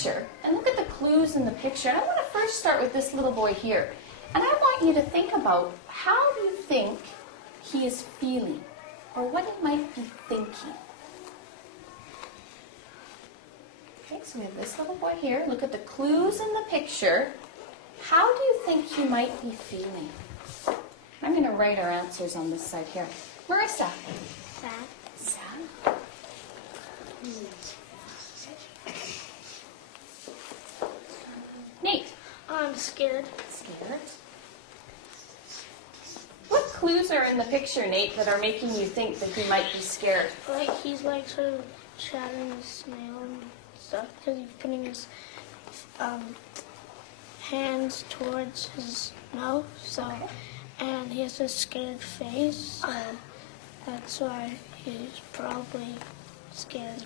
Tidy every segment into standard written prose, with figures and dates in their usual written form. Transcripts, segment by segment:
picture and look at the clues in the picture. And I want to first start with this little boy here. And I want you to think about how you think he is feeling or what he might be thinking. Okay, so we have this little boy here. Look at the clues in the picture. How do you think he might be feeling? I'm going to write our answers on this side here. Marissa. Sad. Sad. Nate. I'm scared. Scared. What clues are in the picture, Nate, that are making you think that he might be scared? Like he's like sort of chatting his snail and stuff because he's putting his hands towards his mouth. So, Okay. and he has a scared face. So that's why he's probably scared.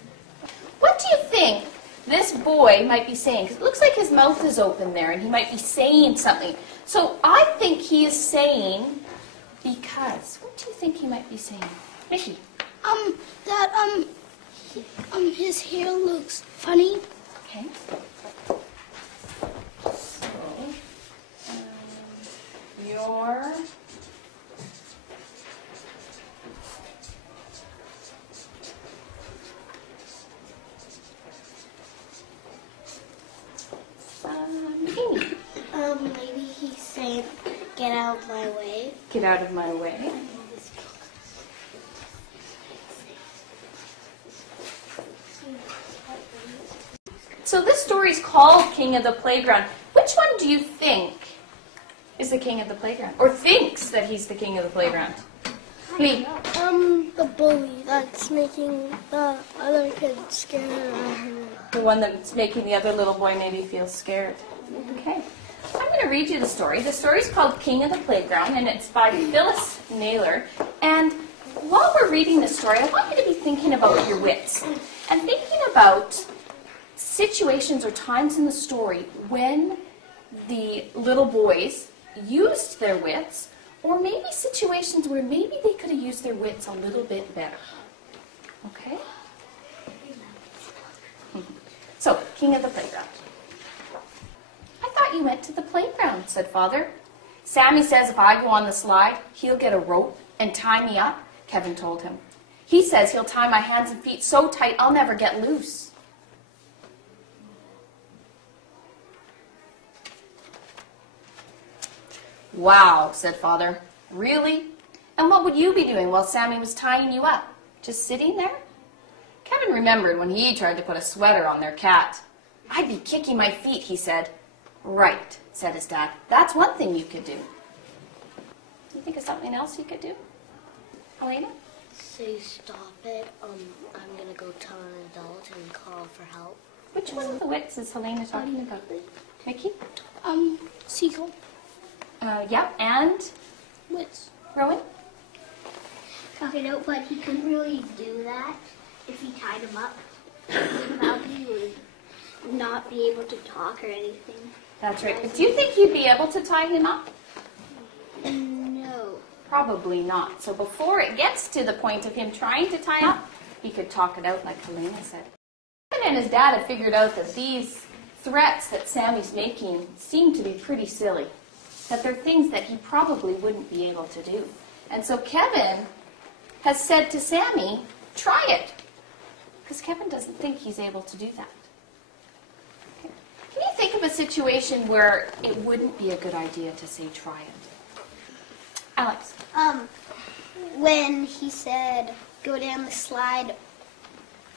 What do you think this boy might be saying? Because it looks like his mouth is open there and he might be saying something. So I think he is saying because. What do you think he might be saying? Mickey. His hair looks funny. Okay. So, your Amy. Maybe he's saying, "Get out of my way." Get out of my way. So this story is called King of the Playground. Which one do you think is the king of the playground? Or thinks that he's the king of the playground? Lee. The bully that's making the other kids scared. The one that's making the other little boy maybe feel scared. Okay. I'm going to read you the story. The story is called King of the Playground, and it's by Phyllis Naylor. And while we're reading the story, I want you to be thinking about your wits and thinking about situations or times in the story when the little boys used their wits, or maybe situations where maybe they could have used their wits a little bit better. Okay? So, King of the Playground. I thought you went to the playground, said Father. Sammy says if I go on the slide, he'll get a rope and tie me up, Kevin told him. He says he'll tie my hands and feet so tight I'll never get loose. Wow, said Father. Really? And what would you be doing while Sammy was tying you up? Just sitting there? Kevin remembered when he tried to put a sweater on their cat. I'd be kicking my feet, he said. Right, said his dad. That's one thing you could do. You think of something else you could do? Elena? Say stop it. I'm gonna go tell an adult and call for help. Which one of the wits is Helena talking about? Mickey? Seagull. Yeah, and Wits. Rowan? Okay, no, but he couldn't really do that if he tied him up. He probably would not be able to talk or anything. That's right. But do you think you'd be able to tie him up? No. Probably not. So before it gets to the point of him trying to tie up, he could talk it out like Helena said. Kevin and his dad had figured out that these threats that Sammy's making seem to be pretty silly. That they're things that he probably wouldn't be able to do. And so Kevin has said to Sammy, try it. Because Kevin doesn't think he's able to do that. Okay. Can you think of a situation where it wouldn't be a good idea to say try it? Alex. When he said go down the slide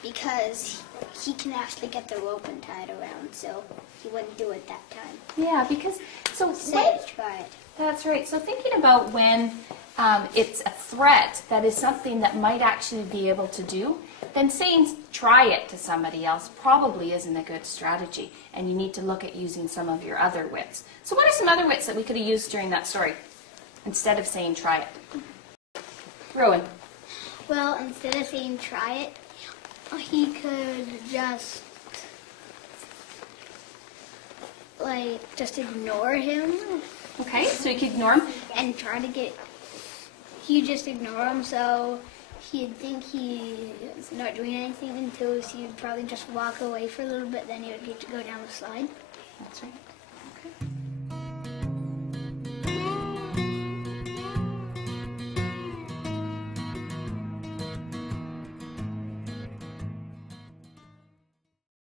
because he can actually get the rope and tie it around, so he wouldn't do it that time. Yeah, because, so Say try it. That's right. So thinking about when it's a threat that is something that might actually be able to do, then saying try it to somebody else probably isn't a good strategy, and you need to look at using some of your other wits. So what are some other wits that we could have used during that story instead of saying try it? Rowan. Well, instead of saying try it, he could just ignore him. Okay, so you could ignore him. And try to get, you just ignore him, so he'd think he's not doing anything until he would probably just walk away for a little bit, then he would get to go down the slide. That's right. Okay.